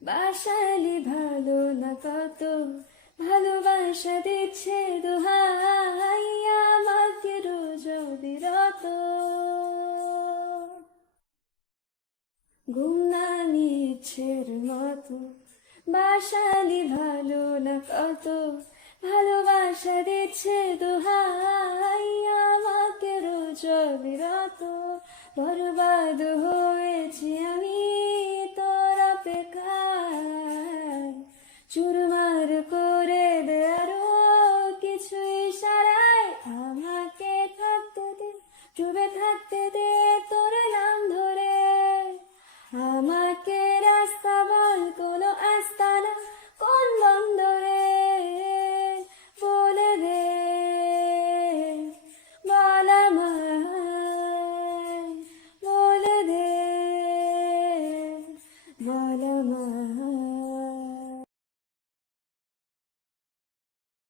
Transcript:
বাসালি ভালো না কত, ভালোবাসা দিচ্ছে দোহাই আমাকে রোজ বিরত। ঘুম না নিচ্ছের মতো, বাসালি ভালো না কত, ভালোবাসা দিচ্ছে দোহাই আমাকে রোজ বিরত। বরবাদ হয়েছি আমি তোর অপেক্ষায়, চুরমার করে দে আরো কিছু ইশারায়। আমাকে থাকতে দে, ডুবে থাকতে দে তোর নাম ধরে, আমাকে